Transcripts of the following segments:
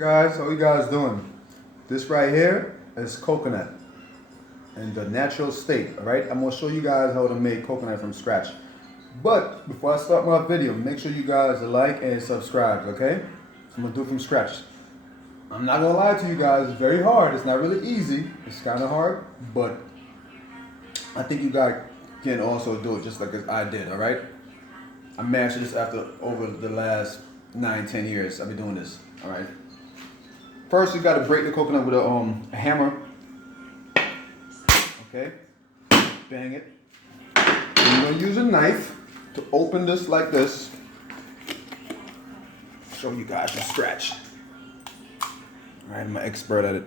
Guys, how you guys doing? This right here is coconut in the natural state, alright? I'm gonna show you guys how to make coconut from scratch. But before I start my video, make sure you guys like and subscribe, okay? I'm gonna do it from scratch. I'm not gonna lie to you guys, it's very hard. It's not really easy. It's kind of hard, but I think you guys can also do it just like I did, alright? I mastered this after over the last 9-10 years. I've been doing this, alright? First, you gotta break the coconut with a hammer. Okay, bang it. I'm gonna use a knife to open this like this. Show you guys the scratch. All right, I'm an expert at it.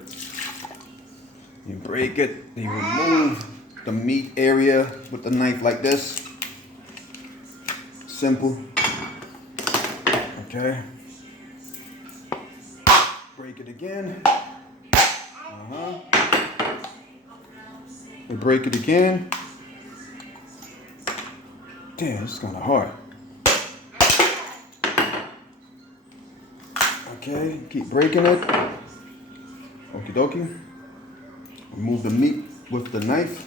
You break it, you remove the meat area with the knife like this. Simple. Okay. Break it again. We break it again. Damn, this is kind of hard. Okay, keep breaking it. Okie dokie. Remove the meat with the knife.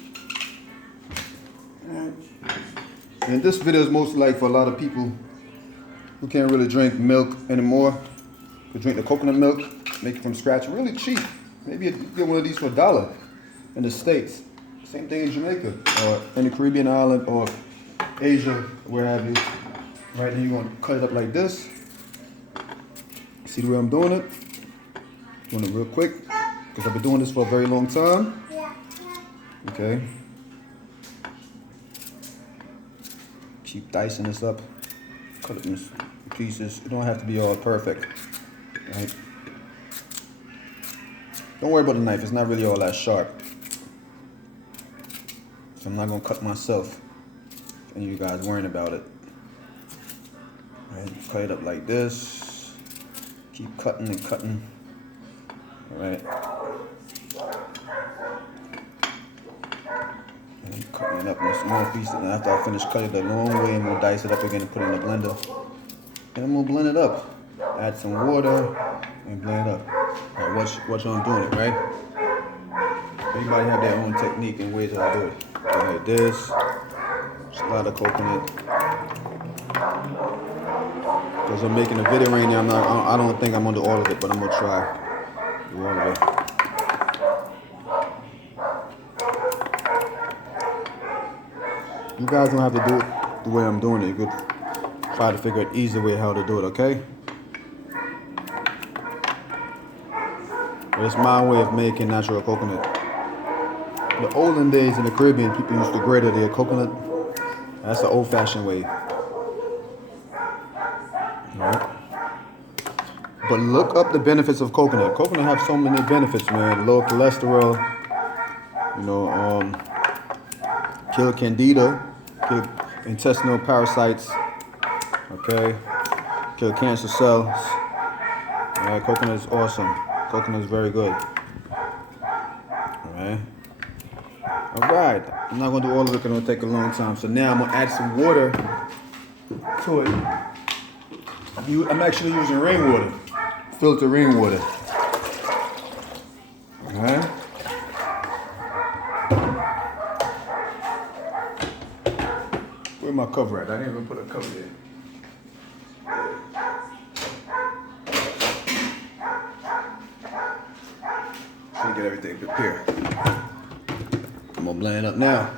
And this video is most like for a lot of people who can't really drink milk anymore. You drink the coconut milk, make it from scratch, really cheap. Maybe you get one of these for $1 in the States. Same thing in Jamaica or in the Caribbean island or Asia, where have you. Right, then you're gonna cut it up like this. See the way I'm doing it? Doing it real quick, because I've been doing this for a very long time. Okay. Keep dicing this up. Cut it in pieces. It don't have to be all perfect. Right? Don't worry about the knife, it's not really all that sharp. So I'm not gonna cut myself. And you guys worrying about it. Right, cut it up like this. Keep cutting and cutting. Alright. And cutting it up in small pieces. And after I finish cutting it a long way, I'm gonna dice it up again and put it in the blender. And I'm gonna blend it up. Add some water and blend it up. All right, watch how I'm doing it, right? Everybody have their own technique and ways how to do it. Go like this. Just a lot of coconut. Because I'm making a video right now, I don't think I'm gonna do all of it, but I'm gonna try do all of it. You guys don't have to do it the way I'm doing it. You could try to figure out easy way how to do it, okay? But it's my way of making natural coconut. The olden days in the Caribbean, people used to grate their coconut. That's the old-fashioned way. Alright. But look up the benefits of coconut. Coconut have so many benefits, man. Low cholesterol, kill candida, kill intestinal parasites, okay, kill cancer cells. Alright, coconut is awesome. Coconut is very good. Alright. Alright. I'm not gonna do all of it because it'll take a long time. So now I'm gonna add some water to it. I'm actually using rainwater. Filter rainwater. Alright. Where's my cover at? I didn't even put a cover there. So get everything prepared. I'm gonna blend it up now.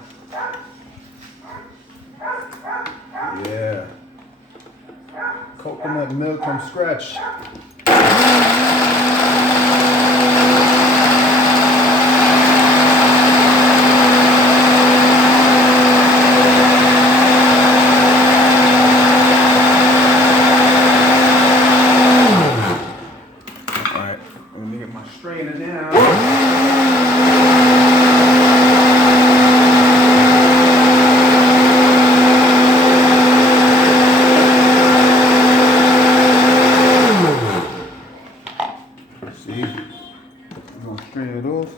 Yeah. Coconut milk from scratch. Alright, let me get my strainer now. See, I'm gonna strain it off.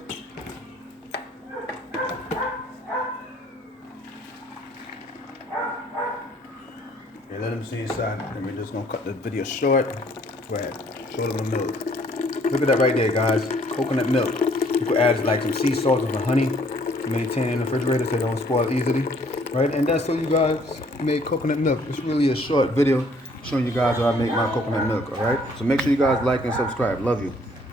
Okay, let them see inside. And we're just gonna cut the video short. Go ahead, show them the milk. Look at that right there, guys. Coconut milk. You could add like some sea salt and some honey to maintain it in the refrigerator so they don't spoil easily. Right? And that's how you guys make coconut milk. It's really a short video showing you guys how I make my coconut milk. Alright? So make sure you guys like and subscribe. Love you.